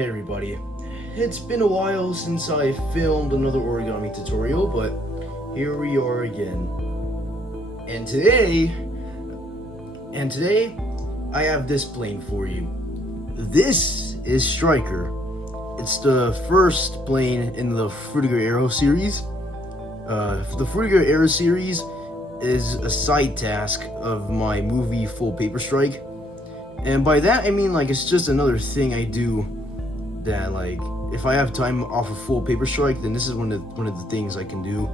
Hey everybody, it's been a while since I filmed another origami tutorial, but here we are again. And today I have this plane for you. This is Striker. It's the first plane in the Frutiger-Aero Series. The Frutiger-Aero Series is a side task of my movie Full Paper Strike. And by that I mean like it's just another thing I do that, like, if I have time off of Full Paper Strike, then this is one of the things I can do.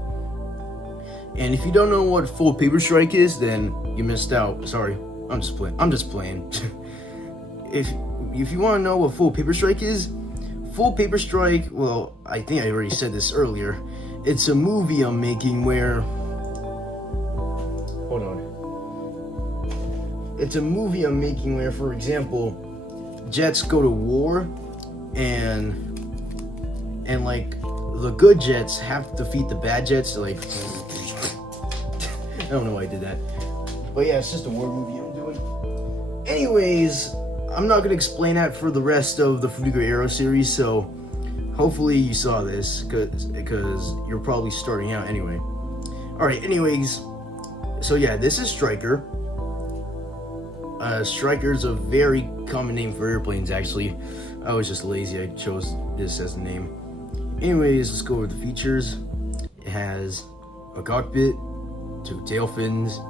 And if you don't know what Full Paper Strike is, then you missed out. Sorry, I'm just playing. If you want to know what Full Paper Strike is, Full Paper Strike, well, I think I already said this earlier. It's a movie I'm making where, hold on. It's a movie I'm making where, for example, jets go to war, and like the good jets have to defeat the bad jets. Like, I don't know why I did that, but yeah, it's just a war movie I'm doing. Anyways, I'm not gonna explain that for the rest of the Frutiger-Aero series, so hopefully you saw this because you're probably starting out anyway. Alright, anyways, so yeah, this is Striker. Striker's a very common name for airplanes, actually. I was just lazy, I chose this as a name. Anyways, let's go over the features. It has a cockpit, 2 tail fins,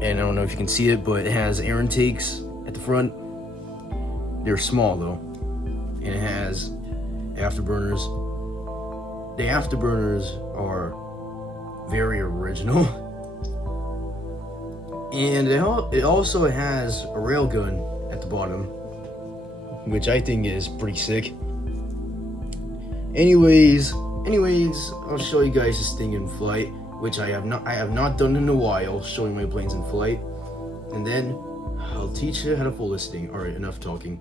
and I don't know if you can see it, but it has air intakes at the front. They're small though. And it has afterburners. The afterburners are very original. And it also has a railgun at the bottom, which I think is pretty sick. Anyways, I'll show you guys this thing in flight, which I have not done in a while, showing my planes in flight. And then I'll teach you how to fold this thing. Alright, enough talking.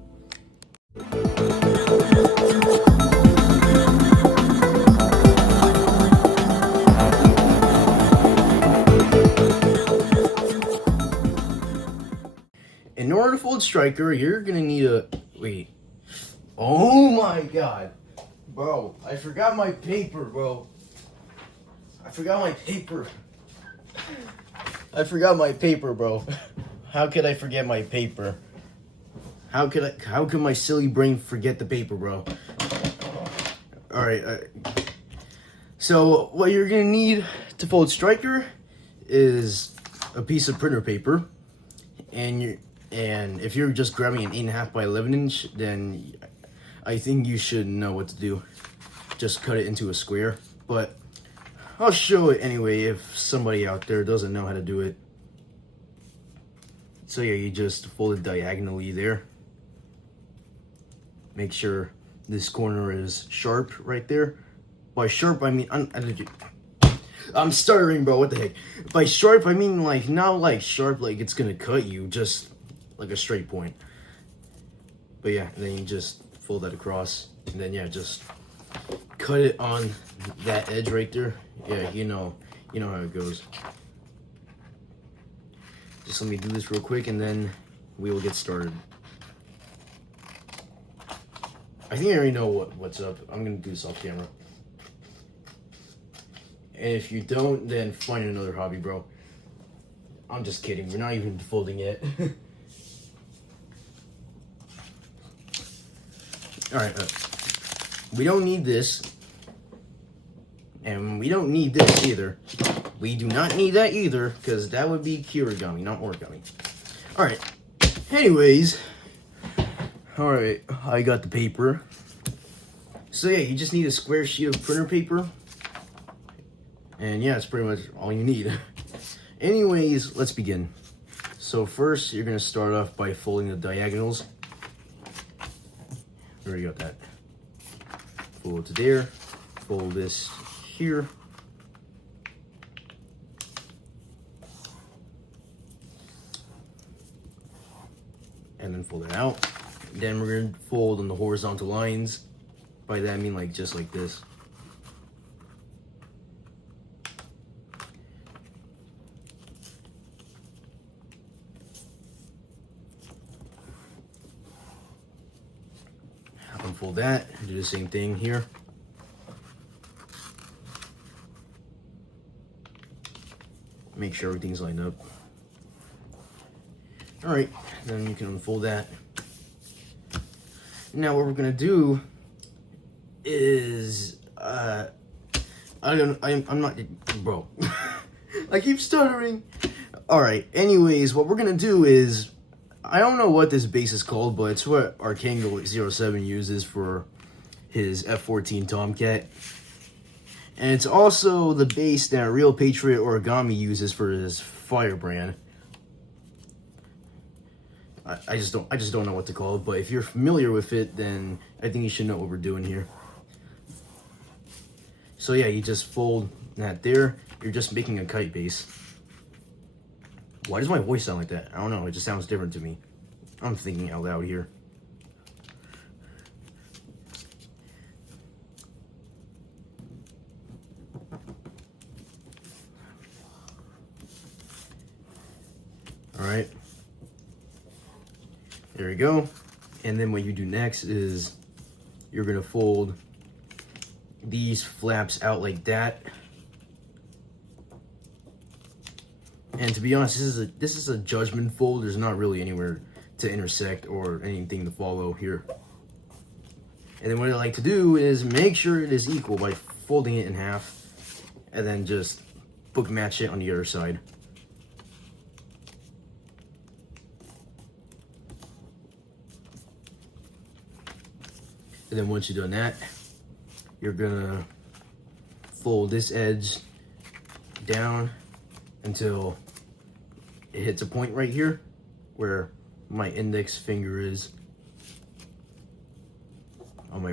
In order to fold Striker, you're gonna need a... Wait. Oh my god. Bro, I forgot my paper, bro. I forgot my paper, bro. How could I forget my paper? How could my silly brain forget the paper, bro? Alright, so what you're gonna need to fold Striker is a piece of printer paper, and if you're just grabbing an 8.5 by 11 inch, then I think you should know what to do. Just cut it into a square, but I'll show it anyway if somebody out there doesn't know how to do it. So yeah, you just fold it diagonally there. Make sure this corner is sharp right there. By sharp, I mean, I'm stuttering, bro, what the heck? By sharp, I mean like, not like sharp like it's gonna cut you, just like a straight point. But yeah, and then you just fold that across, and then yeah, just cut it on that edge right there. Yeah, you know how it goes. Just let me do this real quick, and then we will get started. I think I already know what's up. I'm gonna do this off camera. And if you don't, then find another hobby, bro. I'm just kidding. We're not even folding yet. Alright, we don't need this. And we don't need this either. We do not need that either, because that would be kirigami, not origami. Alright, anyways. Alright, I got the paper. So yeah, you just need a square sheet of printer paper. And yeah, it's pretty much all you need. Anyways, let's begin. So first, you're going to start off by folding the diagonals. Already got that. Fold to there. Fold this here. And then fold it out. Then we're going to fold on the horizontal lines. By that I mean like just like this. unfold that and do the same thing here. Make sure everything's lined up. All right, then you can unfold that. Now what we're gonna do is, I'm not, bro. I keep stuttering. All right. Anyways, what we're gonna do is, I don't know what this base is called, but it's what Arkango07 uses for his F-14 Tomcat. And it's also the base that Real Patriot Origami uses for his Firebrand. I just don't know what to call it, but if you're familiar with it, then I think you should know what we're doing here. So yeah, you just fold that there. You're just making a kite base. Why does my voice sound like that? I don't know, it just sounds different to me. I'm thinking out loud here. All right. There we go. And then what you do next is you're gonna fold these flaps out like that. And to be honest, this is a judgment fold. There's not really anywhere to intersect or anything to follow here. And then what I like to do is make sure it is equal by folding it in half and then just book match it on the other side. And then once you've done that, you're gonna fold this edge down until it hits a point right here where my index finger is on my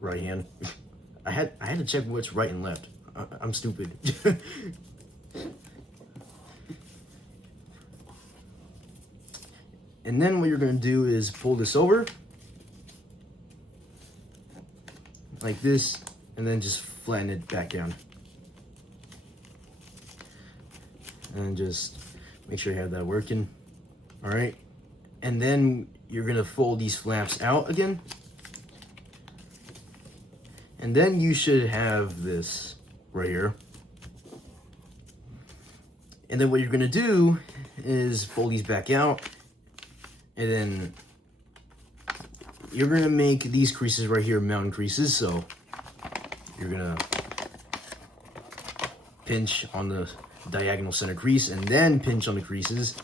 right hand. I had to check what's right and left. I'm stupid. And then what you're gonna do is pull this over like this, and then just flatten it back down. And just make sure you have that working. All right. And then you're gonna fold these flaps out again. And then you should have this right here. And then what you're gonna do is fold these back out, and then you're gonna make these creases right here mountain creases. So you're gonna pinch on the diagonal center crease and then pinch on the creases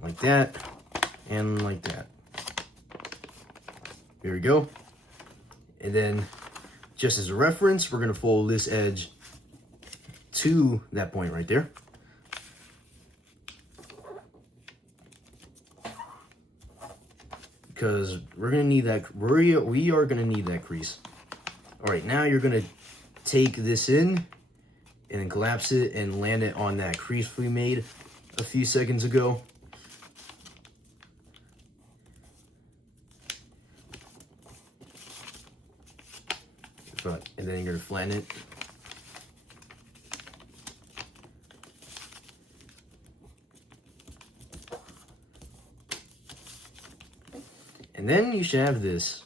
like that and like that. Here we go. And then just as a reference, we're gonna fold this edge to that point right there. Because we're gonna need that, we are gonna need that crease. All right, now you're gonna take this in and then collapse it and land it on that crease we made a few seconds ago. And then you're gonna flatten it. And then you should have this.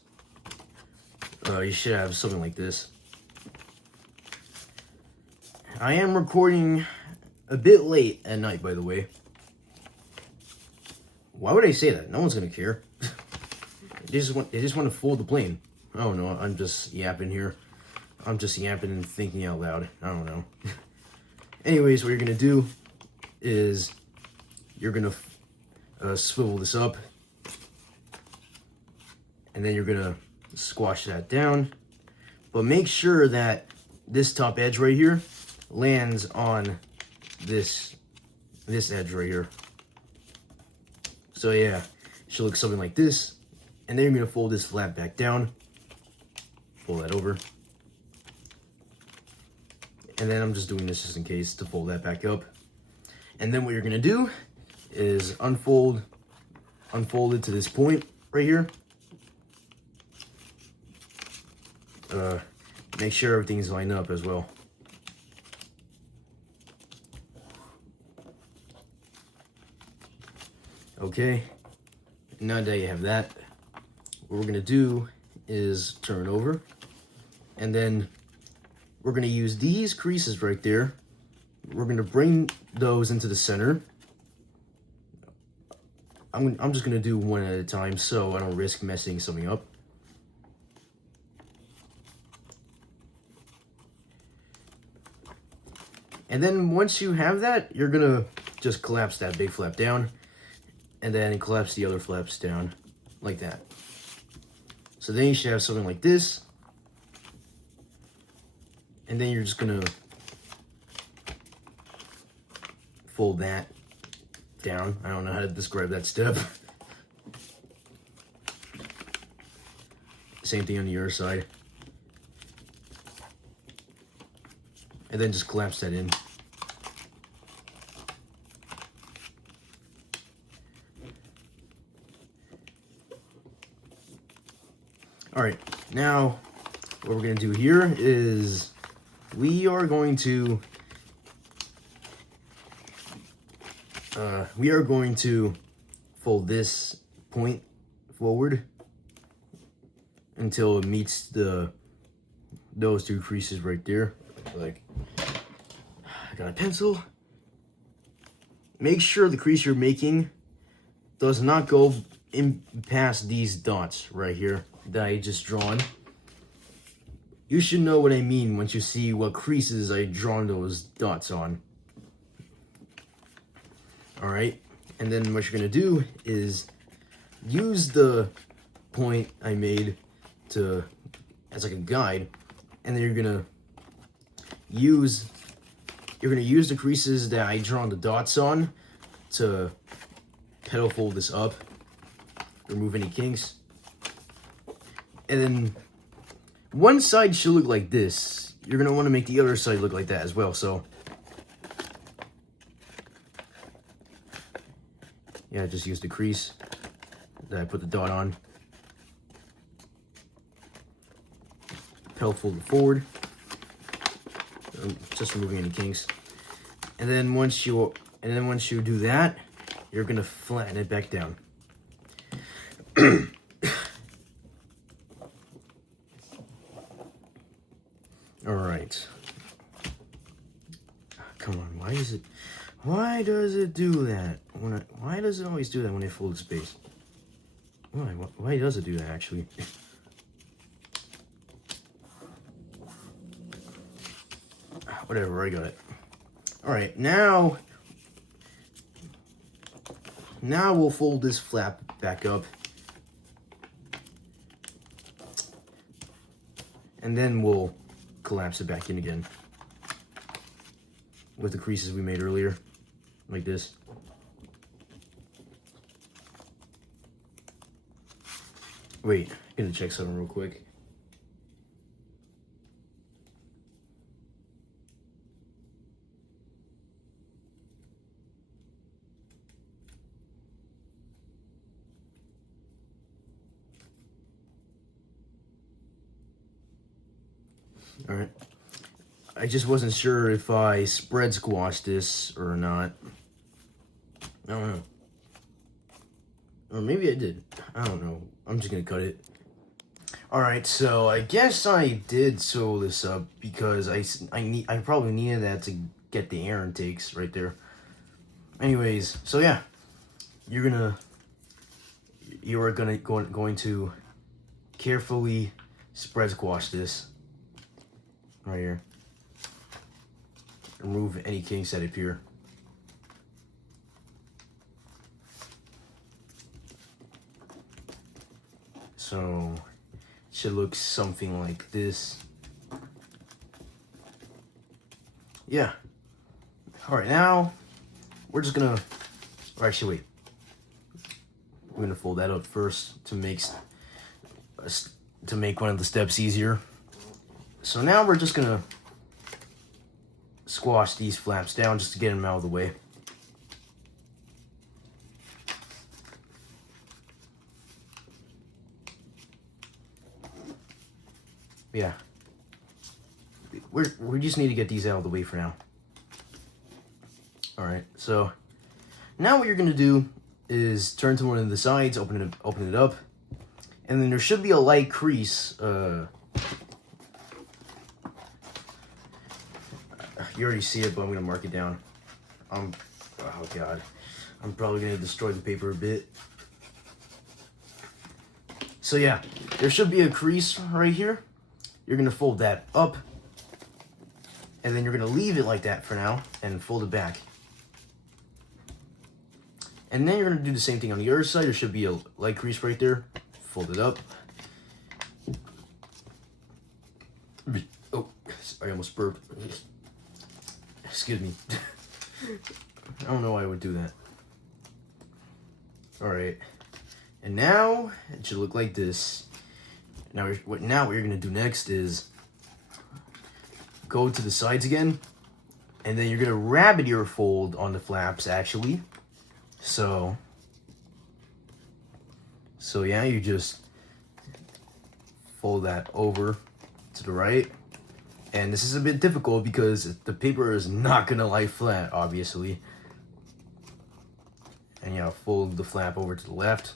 You should have something like this. I am recording a bit late at night, by the way. Why would I say that? No one's gonna care. They just want to fold the plane. Oh no, I'm just yapping here. I'm just yapping and thinking out loud. I don't know. Anyways, what you're gonna do is you're gonna swivel this up, and then you're gonna squash that down. But make sure that this top edge right here lands on this edge right here. So yeah, it should look something like this. And then you're gonna fold this flap back down, pull that over. And then I'm just doing this just in case to fold that back up. And then what you're gonna do is unfold it to this point right here. Make sure everything's lined up as well. Okay, now that you have that, what we're gonna do is turn it over, and then we're gonna use these creases right there. We're gonna bring those into the center. I'm just gonna do one at a time so I don't risk messing something up. And then once you have that, you're gonna just collapse that big flap down, and then collapse the other flaps down like that. So then you should have something like this. And then you're just gonna fold that down. I don't know how to describe that step. Same thing on the other side. And then just collapse that in. All right, now what we're gonna do here is we are going to fold this point forward until it meets those two creases right there. Like, I got a pencil. Make sure the crease you're making does not go in past these dots right here that I just drawn. You should know what I mean once you see what creases I drawn those dots on. Alright, and then what you're gonna do is use the point I made as like a guide, and then you're gonna use the creases that I drawn the dots on to pedal fold this up, remove any kinks, and then one side should look like this. You're gonna want to make the other side look like that as well. So yeah, just use the crease that I put the dot on, pedal fold it forward, just removing any kinks, and then once you do that, you're gonna flatten it back down. All right. Come on, why does it do that? Why does it always do that when I fold space? Why does it do that actually? Whatever, I got it. All right, now we'll fold this flap back up, and then we'll collapse it back in again with the creases we made earlier, like this. Wait, I'm gonna check something real quick. All right. I just wasn't sure if I spread squashed this or not. I don't know. Or maybe I did. I don't know. I'm just gonna cut it. Alright, so I guess I did sew this up because I probably needed that to get the air intakes right there. Anyways, so yeah. You are going to carefully spread squash this right here. Remove any kinks that appear. So it should look something like this. Yeah. All right, now we're just gonna, or actually wait. We're gonna fold that up first to make one of the steps easier. So now we're just gonna squash these flaps down just to get them out of the way. Yeah. We just need to get these out of the way for now. Alright, so now what you're gonna do is turn to one of the sides, open it up, And then there should be a light crease. You already see it, but I'm gonna mark it down. Oh god, I'm probably gonna destroy the paper a bit. So yeah, there should be a crease right here. You're gonna fold that up, and then you're gonna leave it like that for now, and fold it back. And then you're gonna do the same thing on the other side. There should be a light crease right there. Fold it up. Oh, I almost burped. Excuse me. I don't know why I would do that. Alright. And now, it should look like this. Now what you're gonna do next is go to the sides again, and then you're gonna rabbit ear fold on the flaps actually. So yeah, you just fold that over to the right. And this is a bit difficult because the paper is not gonna lie flat, obviously. And yeah, fold the flap over to the left.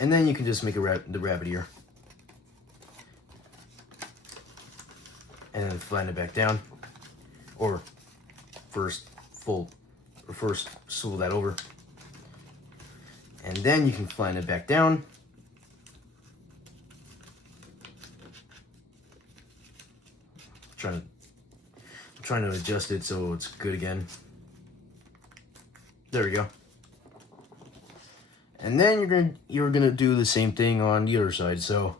And then you can just make the rabbit ear. And then flatten it back down. Or first swivel that over. And then you can flatten it back down. I'm trying to adjust it so it's good again. There we go. And then you're gonna do the same thing on the other side. So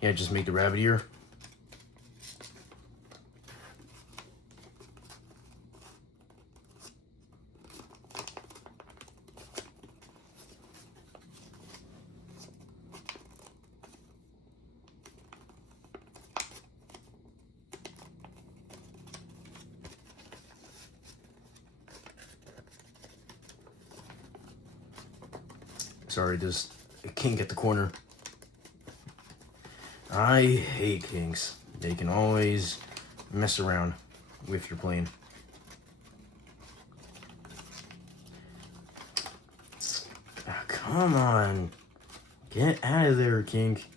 yeah, just make the rabbit ear. Sorry, there's a kink at the corner. I hate kinks. They can always mess around with your plane. Ah, come on. Get out of there, kink.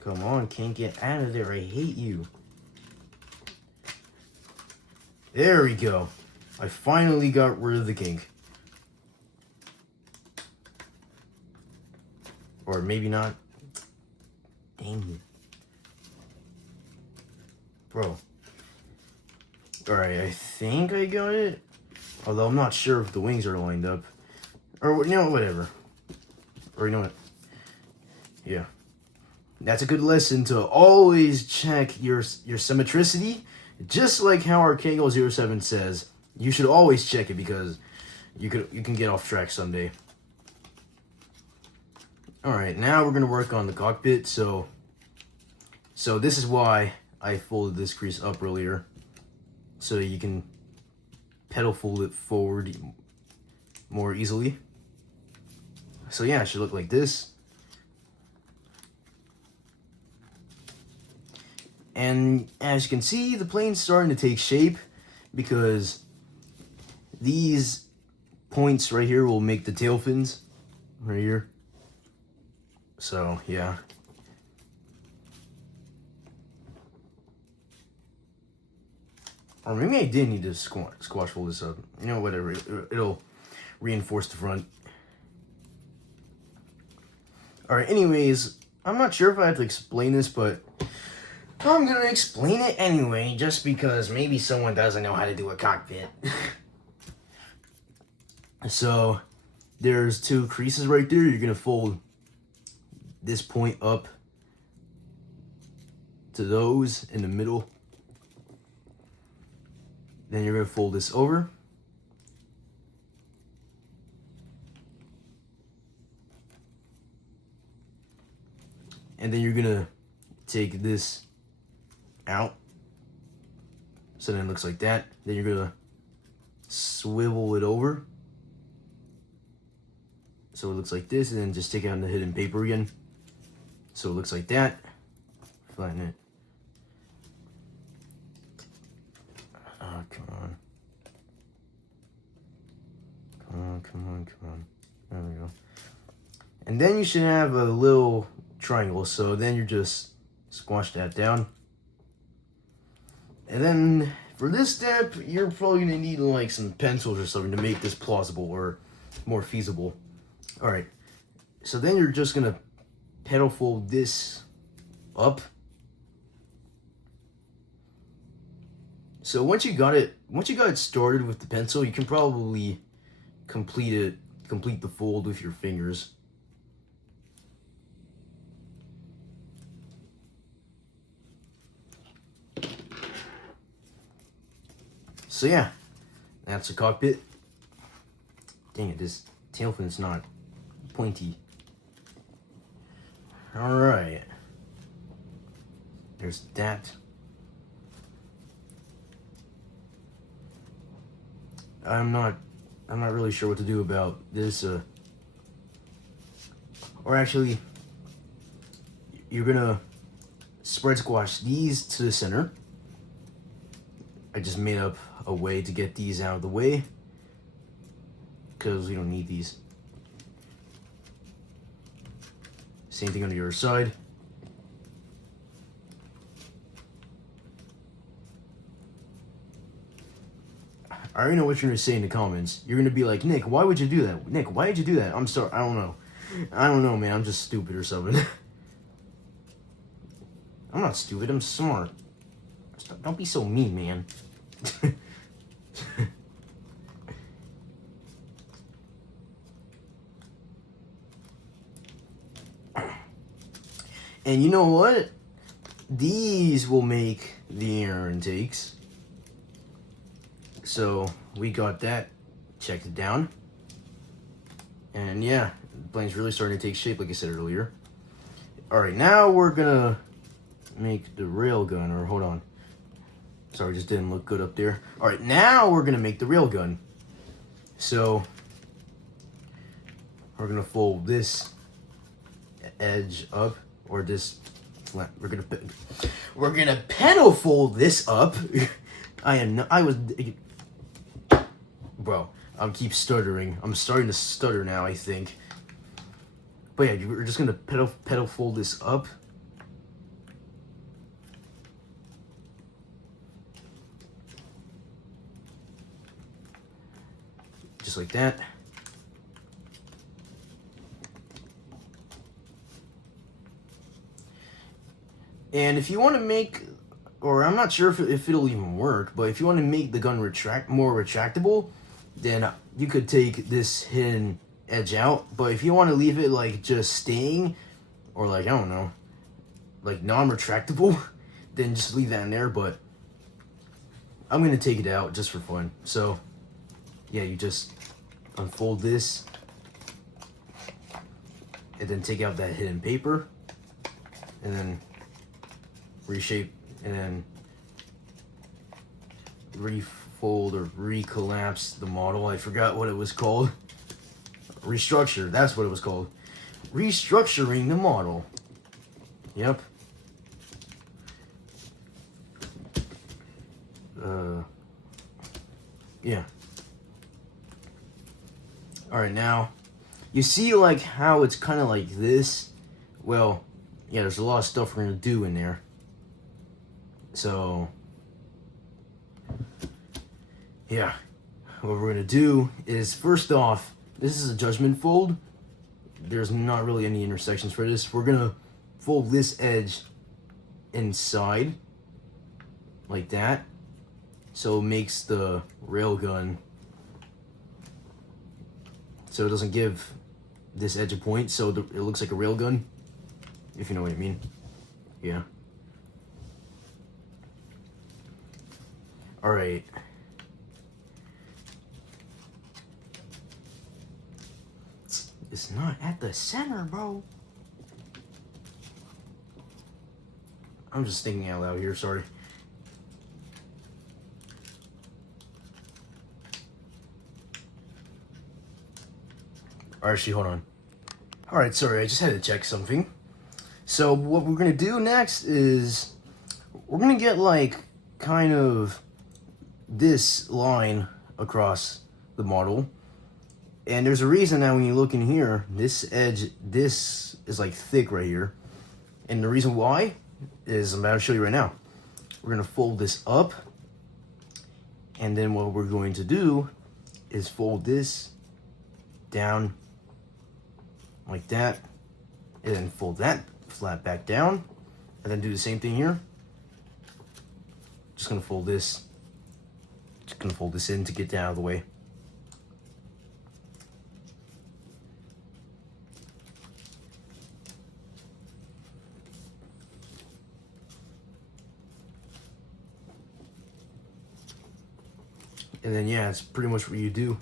Come on, kink, get out of there. I hate you. There we go. I finally got rid of the kink. Or maybe not. Dang it. Bro. Alright, I think I got it. Although I'm not sure if the wings are lined up. Or, you know, whatever. Or, you know what? Yeah. That's a good lesson to always check your symmetricity. Just like how our Kango07 says. You should always check it because you can get off track someday. Alright, now we're going to work on the cockpit. So this is why I folded this crease up earlier. So you can pedal fold it forward more easily. So yeah, it should look like this. And as you can see, the plane's starting to take shape because these points right here will make the tail fins right here. So, yeah. Or maybe I did need to squash fold this up. You know, whatever. It'll reinforce the front. Alright, anyways, I'm not sure if I have to explain this, but I'm gonna explain it anyway, just because maybe someone doesn't know how to do a cockpit. So, there's two creases right there. You're gonna fold this point up to those in the middle. Then you're going to fold this over. And then you're going to take this out. So then it looks like that. Then you're going to swivel it over. So it looks like this, and then just take out the hidden paper again. So it looks like that. Flatten it. Oh, come on. Come on, come on, come on. And then you should have a little triangle, so then you just squash that down. And then for this step, you're probably gonna need like some pencils or something to make this plausible or more feasible. Alright, so then you're just gonna pedal fold this up. So once you got it started with the pencil, you can probably complete the fold with your fingers. So yeah, that's the cockpit. Dang it, this tail fin's not pointy. Alright. There's that. I'm not really sure what to do about this, or actually, you're gonna spread squash these to the center. I just made up a way to get these out of the way, because we don't need these. Same thing on the other side. I already know what you're gonna say in the comments. You're gonna be like, Nick, why would you do that? Nick, why did you do that? I'm sorry, I don't know. I don't know, man, I'm just stupid or something. I'm not stupid, I'm smart. Don't be so mean, man. And you know what? These will make the air intakes. So we got that checked it down. And yeah, the plane's really starting to take shape like I said earlier. Alright, now we're gonna make the railgun, or hold on. Sorry, just didn't look good up there. Alright, now we're gonna make the railgun. So we're gonna fold this edge up, or this flat. We're gonna pedal fold this up. Bro, I keep stuttering. I'm starting to stutter now, I think. But yeah, we're just gonna pedal fold this up. Just like that. And if you want to make, or I'm not sure if it'll even work, but if you want to make the gun more retractable, then you could take this hidden edge out. But if you want to leave it like just staying, or like, I don't know, like non-retractable, then just leave that in there. But I'm going to take it out just for fun. So yeah, you just unfold this and then take out that hidden paper and then reshape and then refold or recollapse the model. I forgot what it was called. Restructure, that's what it was called. Restructuring the model. Yep. Yeah. Alright, now, you see like how it's kind of like this? Well, yeah, there's a lot of stuff we're going to do in there. So, yeah, what we're going to do is, first off, this is a judgment fold. There's not really any intersections for this. We're going to fold this edge inside, like that. So it makes the railgun, so it doesn't give this edge a point, so it looks like a railgun, if you know what I mean. Yeah. Alright. It's not at the center, bro. I'm just thinking out loud here, sorry. Actually, hold on. Alright, sorry, I just had to check something. So what we're gonna do next is we're gonna get like kind of this line across the model, And there's a reason that when you look in here, this edge, this is like thick right here. And the reason why is I'm about to show you right now. We're gonna fold this up, and then what we're going to do is fold this down like that, and then fold that flat back down, and then do the same thing here. Just gonna fold this in to get that out of the way. And then yeah, it's pretty much what you do.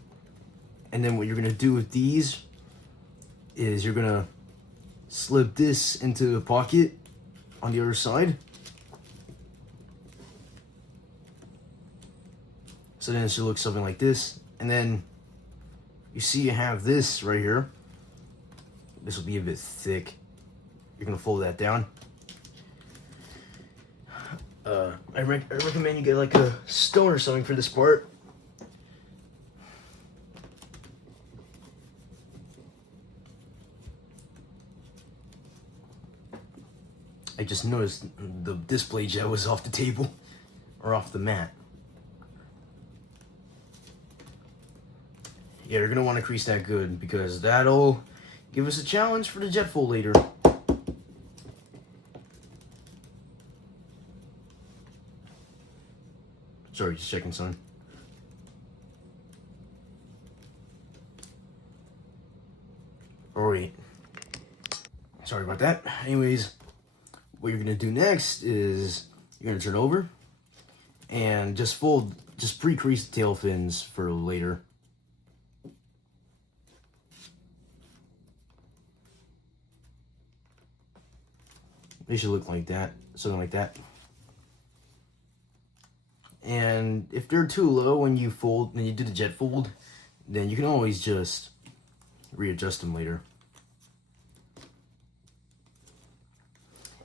And then what you're gonna do with these is you're gonna slip this into the pocket on the other side. So then it should look something like this. And then you see you have this right here. This will be a bit thick. You're gonna fold that down. I recommend you get like a stone or something for this part. I just noticed the display jet was off the table or off the mat. Yeah, you're gonna want to crease that good because that'll give us a challenge for the jet fold later. Sorry, just checking, son. Alright. Sorry about that. Anyways, what you're gonna do next is you're gonna turn over and just pre-crease the tail fins for later. They should look like that, something like that. And if they're too low when you fold, when you do the jet fold, then you can always just readjust them later.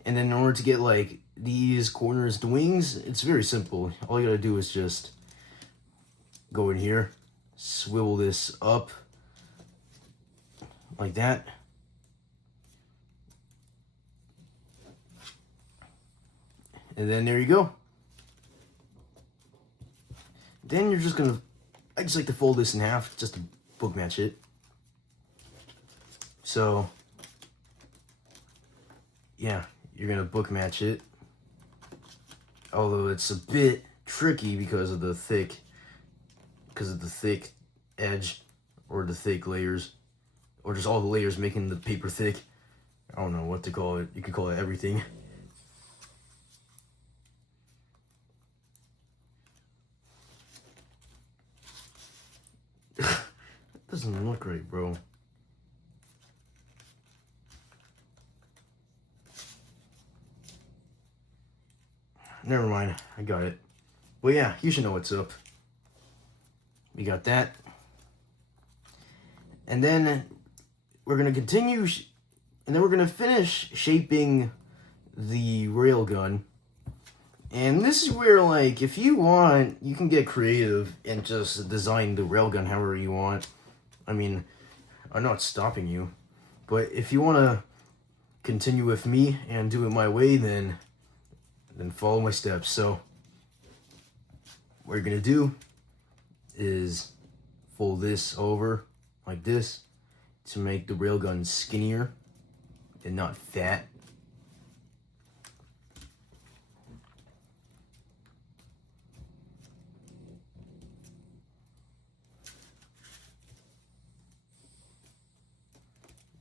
And then in order to get like these corners to wings, it's very simple. All you gotta do is just go in here, swivel this up like that. And then there you go. Then you're just gonna, I just like to fold this in half just to book match it. So, yeah, you're gonna book match it. Although it's a bit tricky because of the thick edge or the thick layers, or just all the layers making the paper thick. I don't know what to call it. You could call it everything. Doesn't look right, bro. Never mind, I got it. Well, yeah, you should know what's up. We got that. And then we're gonna continue, and then we're gonna finish shaping the railgun. And this is where, like, if you want, you can get creative and just design the railgun however you want. I mean, I'm not stopping you. But if you want to continue with me and do it my way, then follow my steps. So, what you're going to do is fold this over like this to make the railgun skinnier and not fat.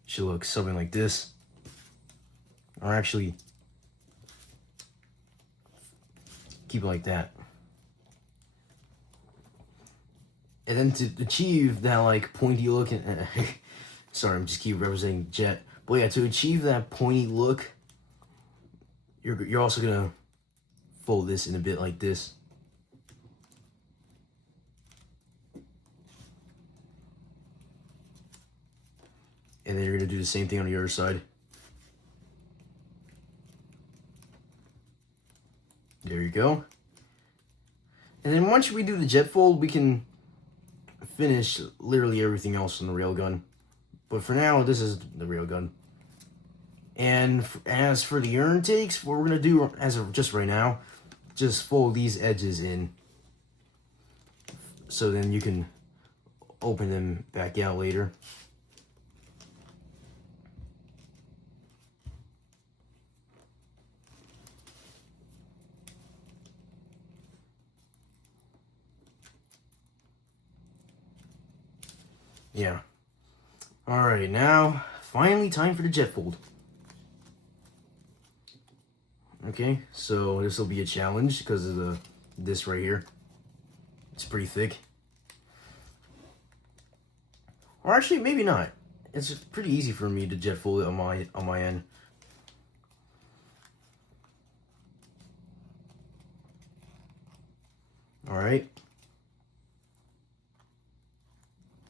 Should look something like this, or actually keep it like that. And then to achieve that like pointy look, and sorry, I'm just keep representing jet. But yeah, to achieve that pointy look, you're also gonna fold this in a bit like this. And then you're gonna do the same thing on the other side. There you go. And then once we do the jet fold, we can finish literally everything else on the railgun. But for now, this is the railgun. And as for the air intakes, what we're going to do as of just right now, just fold these edges in. So then you can open them back out later. Yeah. Alright, now, finally time for the jet fold. Okay, so this will be a challenge because of this right here. It's pretty thick. Or actually, maybe not. It's pretty easy for me to jet fold it on my end. Alright.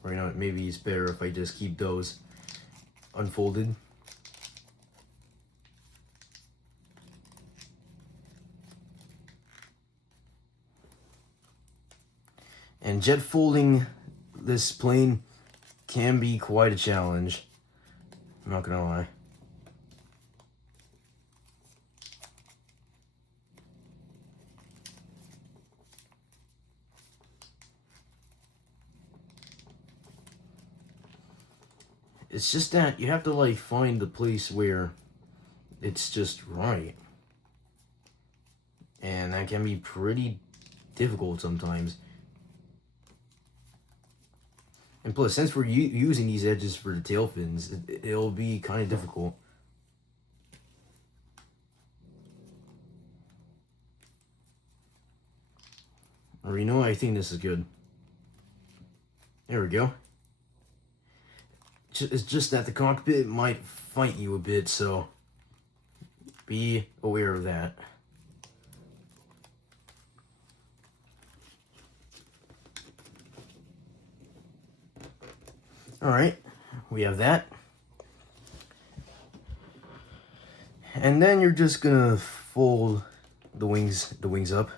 Or you know, maybe it's better if I just keep those unfolded. And jet folding this plane can be quite a challenge. I'm not gonna lie. It's just that you have to like find the place where it's just right. And that can be pretty difficult sometimes. And plus, since we're using these edges for the tail fins, it'll be kind of difficult. Or you know, I think this is good. There we go. It's just that the cockpit might fight you a bit, so be aware of that. Alright, we have that. And then you're just gonna fold the wings up.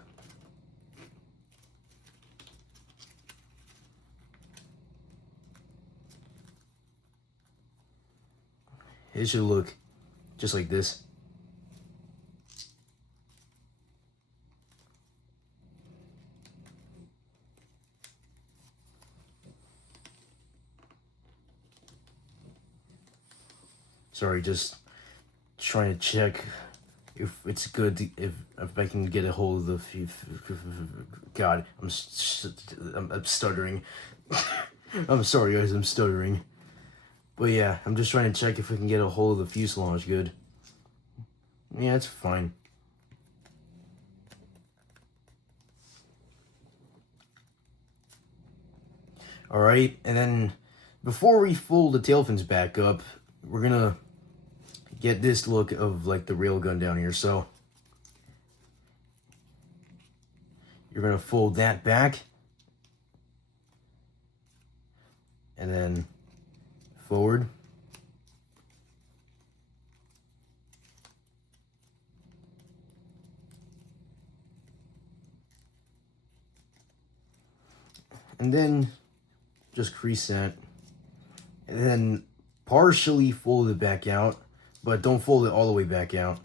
It should look just like this. Sorry, just trying to check if it's good, if I can get a hold of the... God, I'm stuttering. I'm sorry guys, I'm stuttering. But yeah, I'm just trying to check if we can get a hold of the fuselage good. Yeah, it's fine. Alright, and then before we fold the tail fins back up, we're gonna get this look of like the railgun down here. So you're gonna fold that back and then forward. And then just crease that. And then partially fold it back out, but don't fold it all the way back out.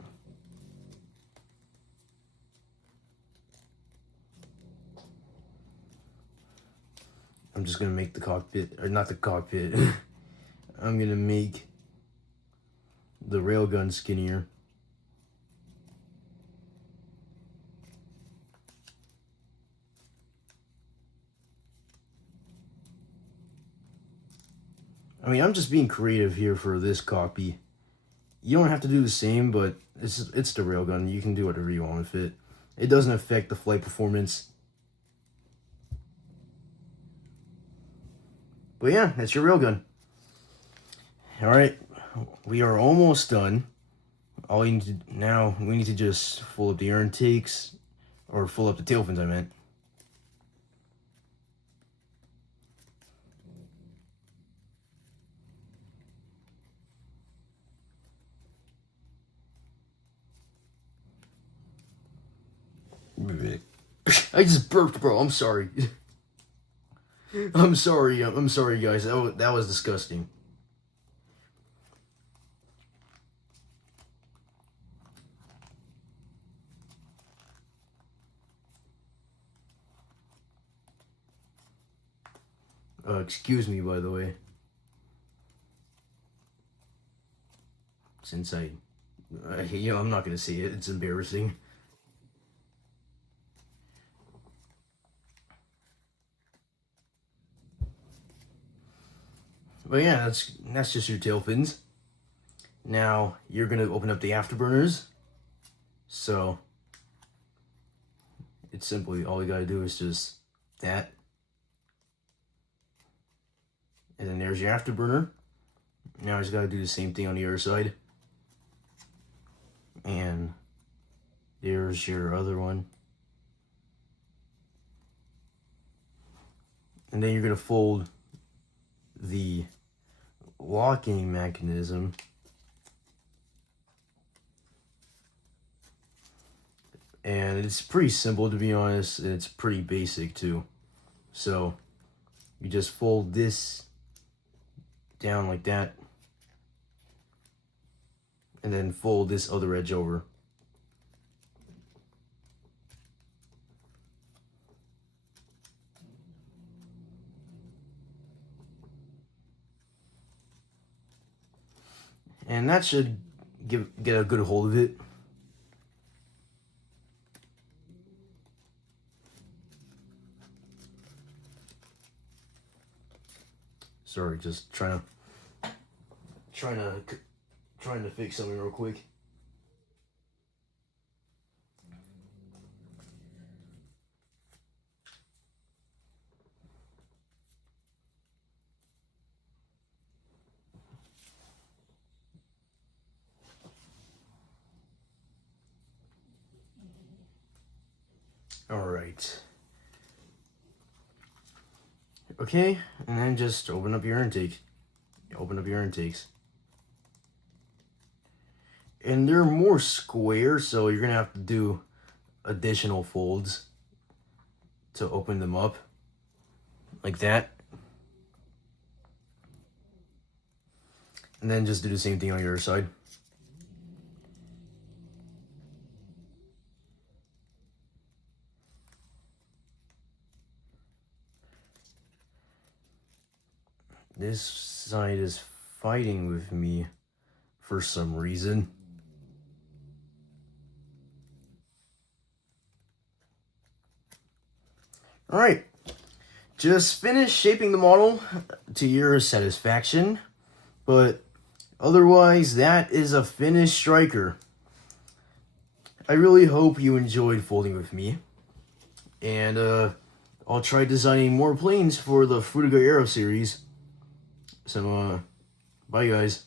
I'm just gonna make the cockpit, or not the cockpit, I'm gonna make the railgun skinnier. I mean, I'm just being creative here for this copy. You don't have to do the same, but it's the railgun. You can do whatever you want with it. It doesn't affect the flight performance. But yeah, that's your railgun. Alright, we are almost done. All you need to, now, we need to just fold up the air intakes, or fold up the tail fins, I meant. I just burped, bro. I'm sorry. I'm sorry. I'm sorry, guys. That was disgusting. Excuse me, by the way. Since I'm not gonna say it. It's embarrassing. But yeah, that's just your tail fins. Now you're gonna open up the afterburners. So it's simply all you gotta do is just that, and then there's your afterburner. Now I just gotta do the same thing on the other side, and there's your other one. And then you're gonna fold the locking mechanism, and it's pretty simple, to be honest. It's pretty basic too. So you just fold this down like that, and then fold this other edge over. And that should get a good hold of it. Sorry, just trying to fix something real quick. All right. Okay, and then just open up your intake. Open up your intakes. And they're more square, so you're gonna have to do additional folds to open them up. Like that. And then just do the same thing on your side. This side is fighting with me for some reason. Alright, just finish shaping the model to your satisfaction, but otherwise that is a finished striker. I really hope you enjoyed folding with me, and I'll try designing more planes for the Frutiger-Aero series. So, bye guys.